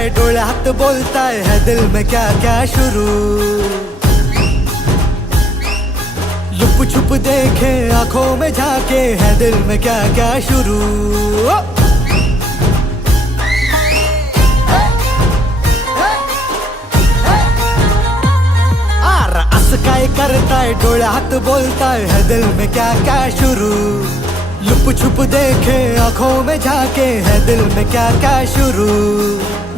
करताय डोळ्यात बोलताय है दिल में क्या क्या शुरू लुप छुप देखे आंखों में झाके है दिल में क्या क्या शुरू काय करताय डोळ्यात बोलताय है दिल में क्या क्या शुरू लुप छुप देखे आंखों में झाके है दिल में क्या क्या शुरू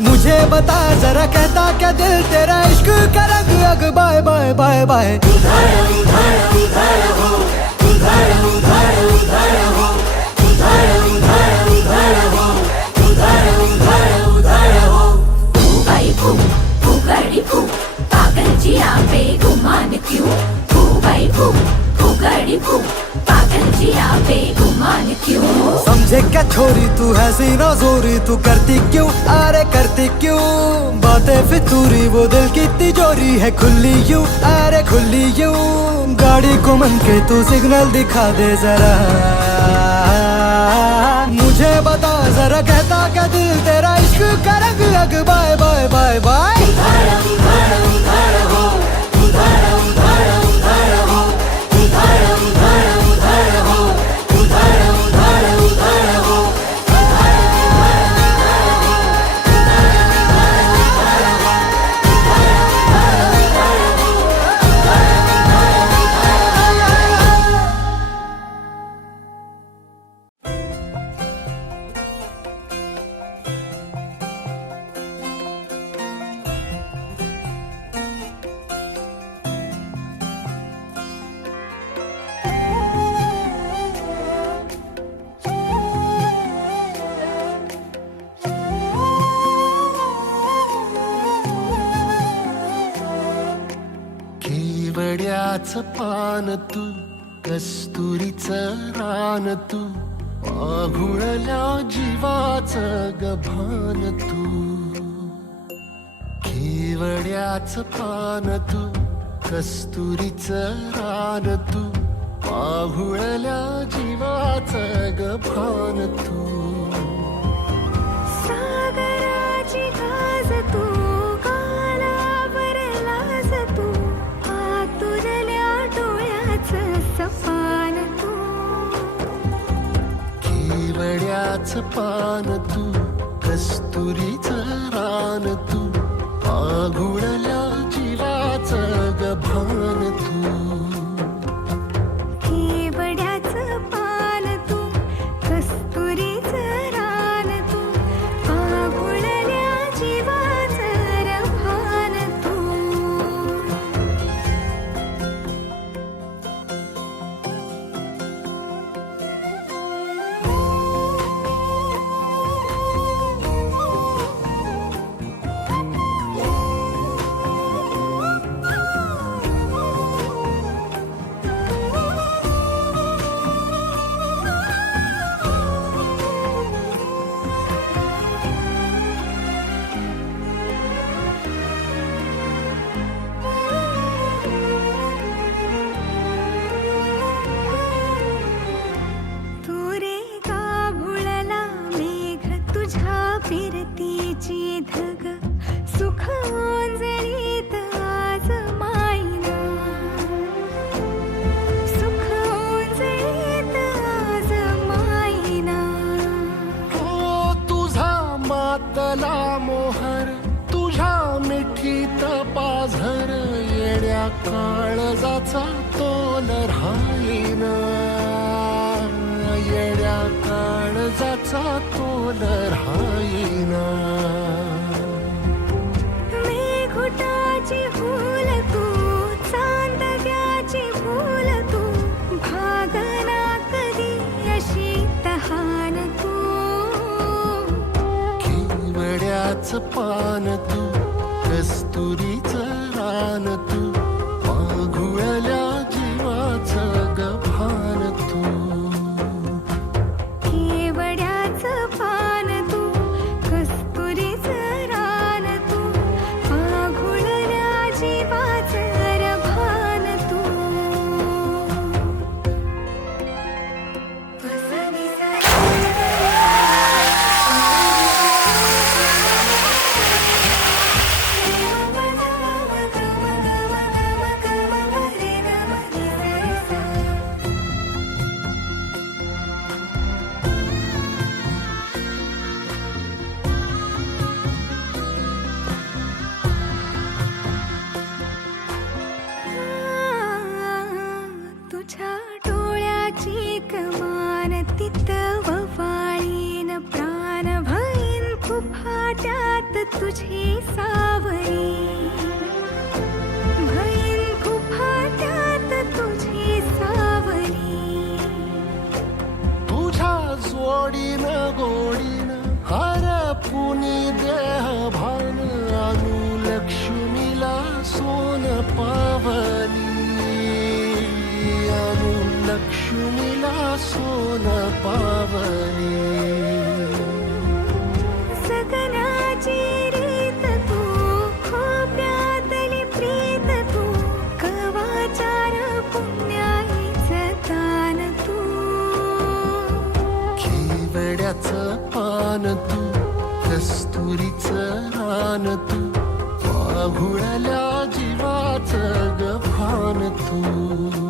मुझे बता जरा कहता क्या दिल तेरा इश्क का रंग अग बाय बाय बाय बाय उधार उधार उधार हो उधार उधार उधार हो उधार उधार उधार हो उधार उधार उधार हो भाई भू गाड़ी भू पागल जिया बेगुमान क्यों भू भाई भू गाड़ी भू पागल जिया बेगुमान क्यों समझे क्या छोरी तू है सीना जोरी तू करती क्यों अरे करती क्यों बातें फितूरी वो दिल की तिजोरी है खुली यूं अरे खुली यूं गाड़ी को मन के तू सिग्नल दिखा दे जरा मुझे बता जरा कहता क्या दिल तेरा इश्क का रंग अग बाय बाय बाय बाय उधार उधार उधार हो उधार उधार उधार हो उधार उधार उधार हो उधार उधार उधार हो केवड्याचं पान तू कस्तुरीचं रान तू आघुळल्या जीवाचं गभान तू केवड्याचं पान तू कस्तुरीचं रान तू आघुळल्या जीवाचं गभान तू सागराची गाज तू गालावर लाज तू आतुरल्या डोळ्याचं सपान तू केवड्याचं पान तू कस्तुरीचं रान तू आघुळल्या जीवाचं गभान तू केवड्याचं पान तू कस्तुरीचं रान तू आगुळल्या जीवाचं रभान तू फिरतीची धग सुख ओंजळीत आज मायना सुख ओंजळीत आज मायना हो तुझा मातला मोहर तुझ्या मिठीत पाझर येड्या काळजाचा तोल राहिना येड्या काळजाचा तोल राहिना मेघुटाची फूल तू चांदव्याची फूल तू भागना कधी अशी तहान तू केवड्याचं पान तू कस्तुरीचं रान तू आघुळल्या जीवाचं गभान तू केवड्याचं पान तू कस्तुरीचं रान तू आघुळल्या जीवाचं रभान तू सोन पावली सगनाची रीत तू खोप्यातली प्रीत तू कवाचार पुण्याईच तान तू केवड्याचं पान तू कस्तुरीचं रान तू पाघुळल्या जीवाचं गभान तू